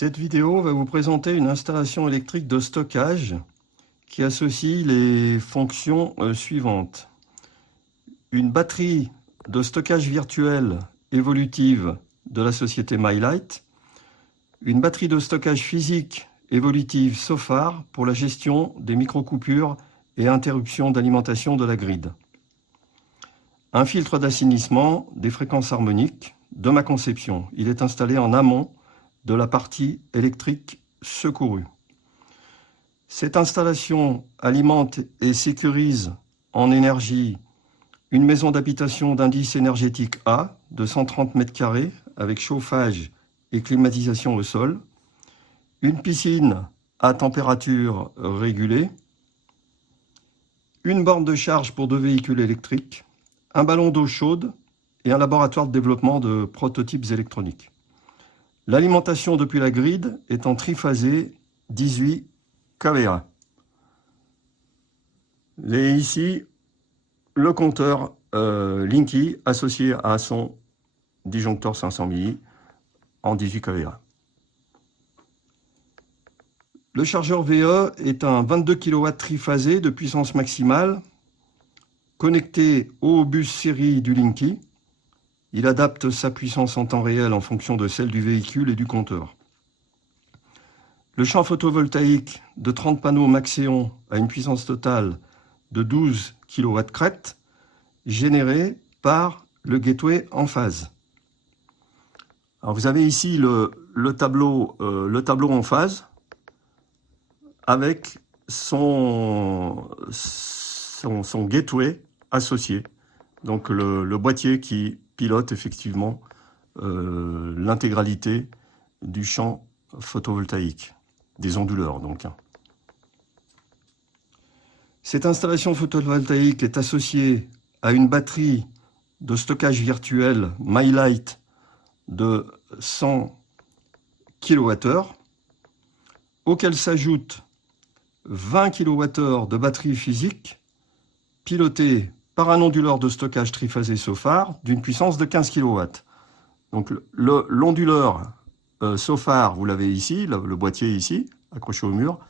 Cette vidéo va vous présenter une installation électrique de stockage qui associe les fonctions suivantes. Une batterie de stockage virtuel évolutive de la société MyLight, une batterie de stockage physique évolutive Sofar pour la gestion des micro-coupures et interruptions d'alimentation de la grid. Un filtre d'assainissement des fréquences harmoniques de ma conception. Il est installé en amont de la partie électrique secourue. Cette installation alimente et sécurise en énergie une maison d'habitation d'indice énergétique A de 130 m² avec chauffage et climatisation au sol, une piscine à température régulée, une borne de charge pour 2 véhicules électriques, un ballon d'eau chaude et un laboratoire de développement de prototypes électroniques. L'alimentation depuis la grid est en triphasé 18 kVA. Et ici, le compteur Linky associé à son disjoncteur 500 mI en 18 kVA. Le chargeur VE est un 22 kW triphasé de puissance maximale connecté au bus série du Linky. Il adapte sa puissance en temps réel en fonction de celle du véhicule et du compteur. Le champ photovoltaïque de 30 panneaux Maxeon a une puissance totale de 12 kW crête, générée par le gateway en phase. Alors vous avez ici le tableau en phase avec son gateway associé. Donc le boîtier qui pilote effectivement l'intégralité du champ photovoltaïque, des onduleurs donc. Cette installation photovoltaïque est associée à une batterie de stockage virtuel MyLight de 100 kWh, auquel s'ajoute 20 kWh de batterie physique pilotée par un onduleur de stockage triphasé Sofar d'une puissance de 15 kW. Donc l'onduleur Sofar, vous l'avez ici, le boîtier ici, accroché au mur,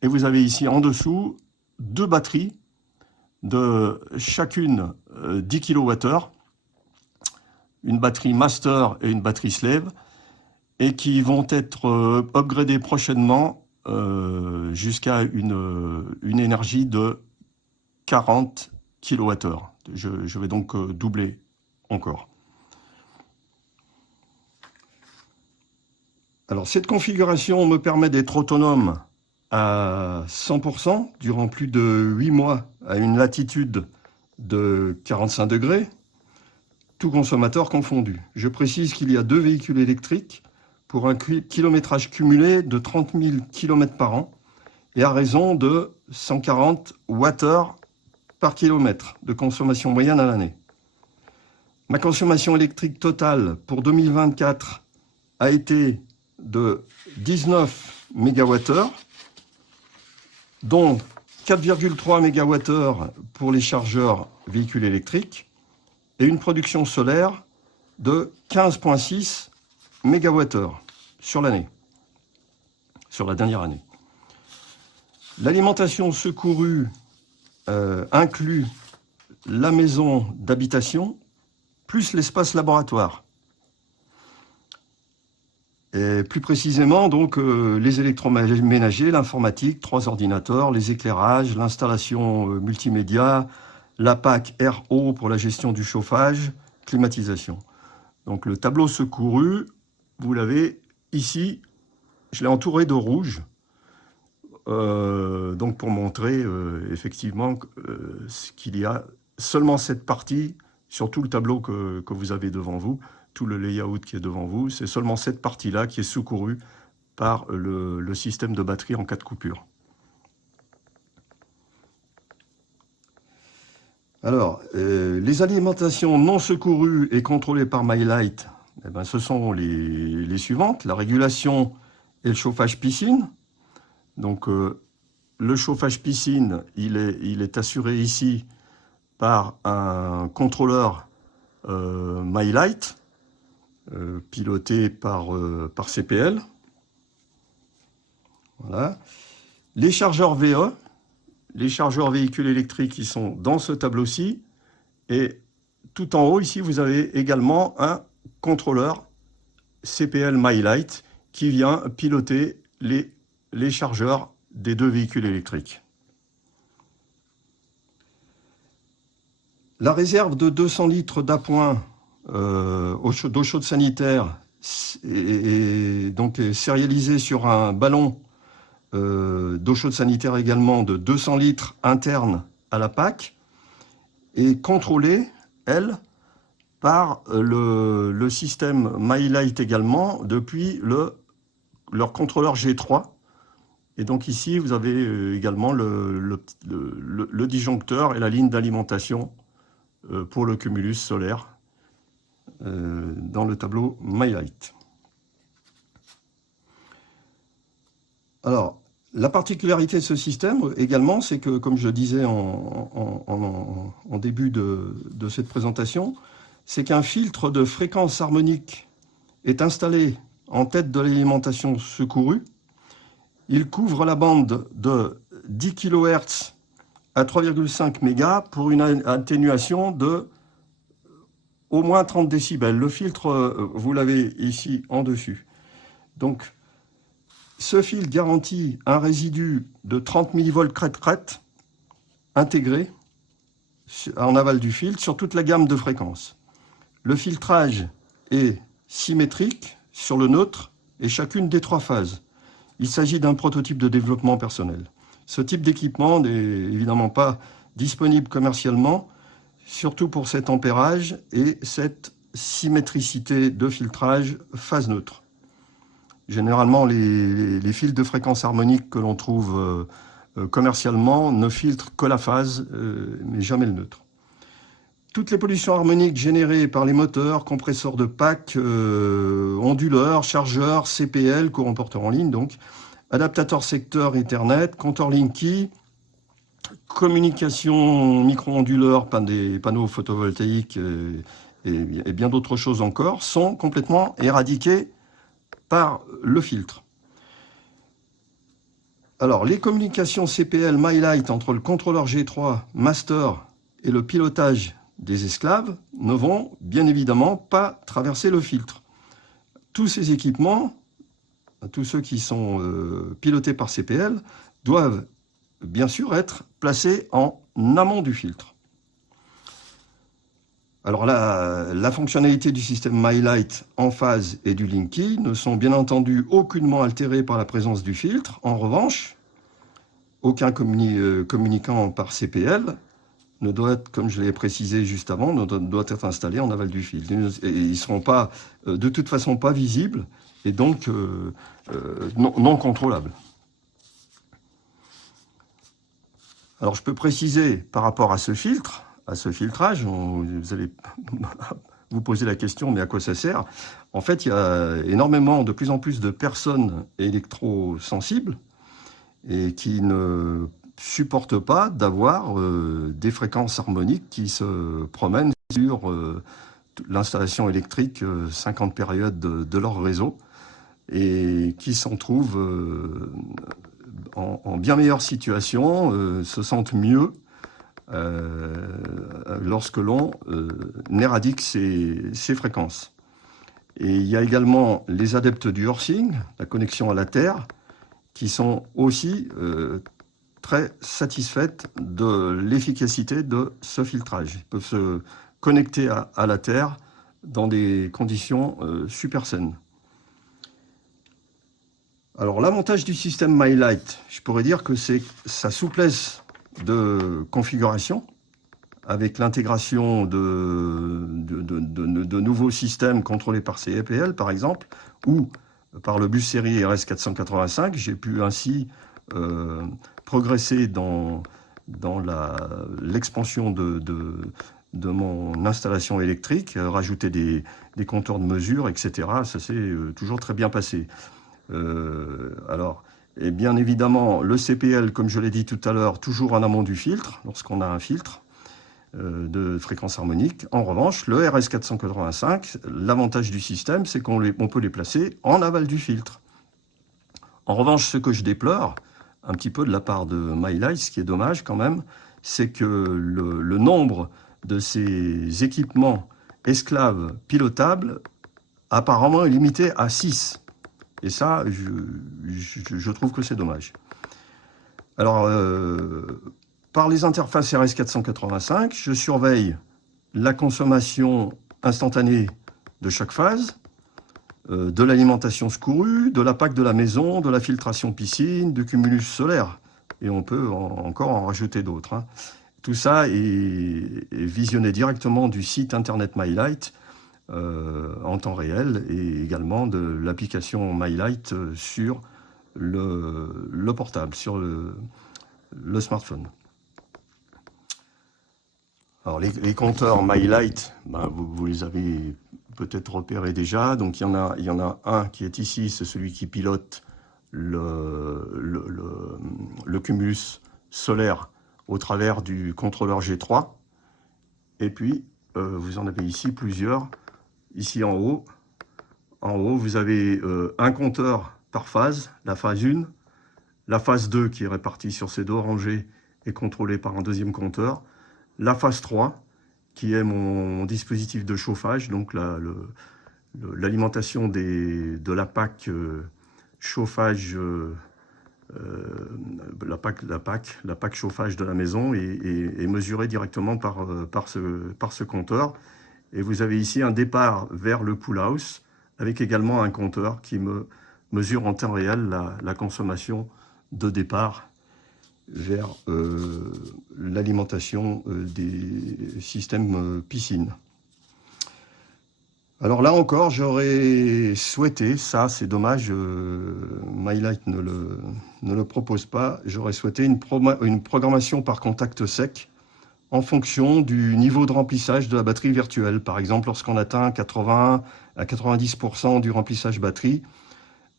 et vous avez ici en dessous 2 batteries de chacune 10 kWh, une batterie Master et une batterie Slave, et qui vont être upgradées prochainement jusqu'à une énergie de 40 kWh. Je vais donc doubler encore. Alors cette configuration me permet d'être autonome à 100% durant plus de 8 mois à une latitude de 45 degrés, tout consommateur confondu. Je précise qu'il y a 2 véhicules électriques pour un kilométrage cumulé de 30 000 km par an et à raison de 140 Wh par kilomètre de consommation moyenne à l'année. Ma consommation électrique totale pour 2024 a été de 19 MWh, dont 4,3 MWh pour les chargeurs véhicules électriques et une production solaire de 15,6 MWh sur l'année, sur la dernière année. L'alimentation secourue inclut la maison d'habitation plus l'espace laboratoire. Et plus précisément, donc, les électroménagers, l'informatique, 3 ordinateurs, les éclairages, l'installation multimédia, la PAC RO pour la gestion du chauffage, climatisation. Donc le tableau secouru, vous l'avez ici, je l'ai entouré de rouge, donc pour montrer effectivement qu'il y a seulement cette partie sur tout le tableau que vous avez devant vous, tout le layout qui est devant vous, c'est seulement cette partie-là qui est secourue par le système de batterie en cas de coupure. Alors, les alimentations non secourues et contrôlées par MyLight, eh ben, ce sont les suivantes. La régulation et le chauffage piscine. Donc, le chauffage piscine, il est assuré ici par un contrôleur MyLight, piloté par CPL. Voilà. Les chargeurs VE, les chargeurs véhicules électriques qui sont dans ce tableau-ci. Et tout en haut, ici, vous avez également un contrôleur CPL MyLight qui vient piloter les chargeurs des deux véhicules électriques. La réserve de 200 litres d'appoint d'eau chaude sanitaire est donc sérialisée sur un ballon d'eau chaude sanitaire également de 200 litres interne à la PAC et contrôlée, elle, par le système MyLight également depuis leur contrôleur G3. Et donc ici, vous avez également le disjoncteur et la ligne d'alimentation pour le cumulus solaire dans le tableau MyLight. Alors, la particularité de ce système également, c'est que, comme je le disais en début de cette présentation, c'est qu'un filtre de fréquence harmonique est installé en tête de l'alimentation secourue. Il couvre la bande de 10 kHz à 3,5 MHz pour une atténuation de au moins 30 décibels. Le filtre, vous l'avez ici en dessus. Donc, ce filtre garantit un résidu de 30 mV crête-crête intégré en aval du filtre sur toute la gamme de fréquences. Le filtrage est symétrique sur le neutre et chacune des trois phases. Il s'agit d'un prototype de développement personnel. Ce type d'équipement n'est évidemment pas disponible commercialement, surtout pour cet ampérage et cette symétricité de filtrage phase neutre. Généralement, les fils de fréquence harmonique que l'on trouve commercialement ne filtrent que la phase, mais jamais le neutre. Toutes les pollutions harmoniques générées par les moteurs, compresseurs de PAC, onduleurs, chargeurs, CPL, courant porteur en ligne, donc, adaptateur secteur Ethernet, compteur Linky, communication micro-onduleur, des panneaux photovoltaïques et bien d'autres choses encore, sont complètement éradiquées par le filtre. Alors, les communications CPL MyLight entre le contrôleur G3 Master et le pilotage des esclaves ne vont bien évidemment pas traverser le filtre. Tous ces équipements, tous ceux qui sont pilotés par CPL, doivent bien sûr être placés en amont du filtre. Alors la fonctionnalité du système MyLight en phase et du Linky ne sont bien entendu aucunement altérées par la présence du filtre. En revanche, aucun communicant par CPL ne doit être, comme je l'ai précisé juste avant, doit être installé en aval du filtre. Et ils ne seront pas, de toute façon pas visibles et donc non contrôlables. Alors je peux préciser par rapport à ce filtre, à ce filtrage, vous allez vous poser la question, mais à quoi ça sert? En fait, il y a énormément, de plus en plus de personnes électrosensibles et qui ne supportent pas d'avoir des fréquences harmoniques qui se promènent sur l'installation électrique 50 périodes de leur réseau et qui s'en trouvent en bien meilleure situation, se sentent mieux lorsque l'on éradique ces fréquences. Et il y a également les adeptes du horsing, la connexion à la Terre, qui sont aussi très satisfaites de l'efficacité de ce filtrage. Ils peuvent se connecter à la Terre dans des conditions super saines. Alors l'avantage du système MyLight, je pourrais dire que c'est sa souplesse de configuration, avec l'intégration de nouveaux systèmes contrôlés par CPL, par exemple, ou par le bus série RS485. J'ai pu ainsi progresser dans l'expansion de mon installation électrique, rajouter des compteurs de mesure, etc. Ça s'est toujours très bien passé. Et bien évidemment, le CPL, comme je l'ai dit tout à l'heure, toujours en amont du filtre, lorsqu'on a un filtre de fréquence harmonique. En revanche, le RS485, l'avantage du système, c'est qu'on peut les placer en aval du filtre. En revanche, ce que je déplore, un petit peu de la part de MyLight, ce qui est dommage quand même, c'est que le nombre de ces équipements esclaves pilotables apparemment est limité à 6. Et ça, je trouve que c'est dommage. Alors, par les interfaces RS485, je surveille la consommation instantanée de chaque phase, de l'alimentation secourue, de la PAC de la maison, de la filtration piscine, du cumulus solaire. Et on peut encore en rajouter d'autres, hein. Tout ça est visionné directement du site internet MyLight en temps réel et également de l'application MyLight sur le portable, sur le smartphone. Alors les compteurs MyLight, ben, vous les avez peut-être repérés déjà. Donc il y en a un qui est ici, c'est celui qui pilote le cumulus solaire au travers du contrôleur G3. Et puis, vous en avez ici plusieurs. Ici en haut, vous avez un compteur par phase, la phase 1. La phase 2 qui est répartie sur ces deux rangées est contrôlée par un deuxième compteur. La phase 3, qui est mon dispositif de chauffage, donc l'alimentation de la PAC chauffage, la PAC chauffage de la maison est mesurée directement par ce compteur. Et vous avez ici un départ vers le pool house, avec également un compteur qui me mesure en temps réel la consommation de départ vers l'alimentation des systèmes piscines. Alors là encore, j'aurais souhaité, ça c'est dommage, MyLight ne le propose pas, j'aurais souhaité une programmation par contact sec en fonction du niveau de remplissage de la batterie virtuelle. Par exemple, lorsqu'on atteint 80 à 90% du remplissage batterie,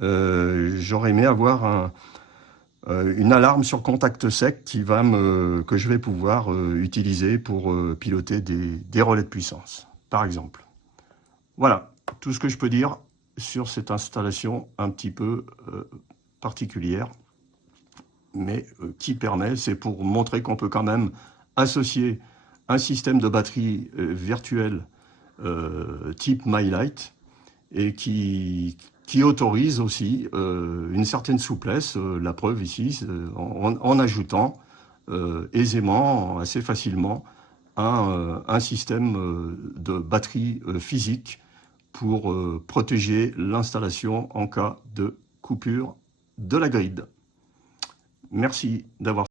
j'aurais aimé avoir une alarme sur contact sec que je vais pouvoir utiliser pour piloter des relais de puissance, par exemple. Voilà, tout ce que je peux dire sur cette installation un petit peu particulière, mais qui permet, c'est pour montrer qu'on peut quand même associer un système de batterie virtuelle type MyLight et qui autorise aussi une certaine souplesse, la preuve ici, en ajoutant aisément, assez facilement, un système de batterie physique pour protéger l'installation en cas de coupure de la grid. Merci d'avoir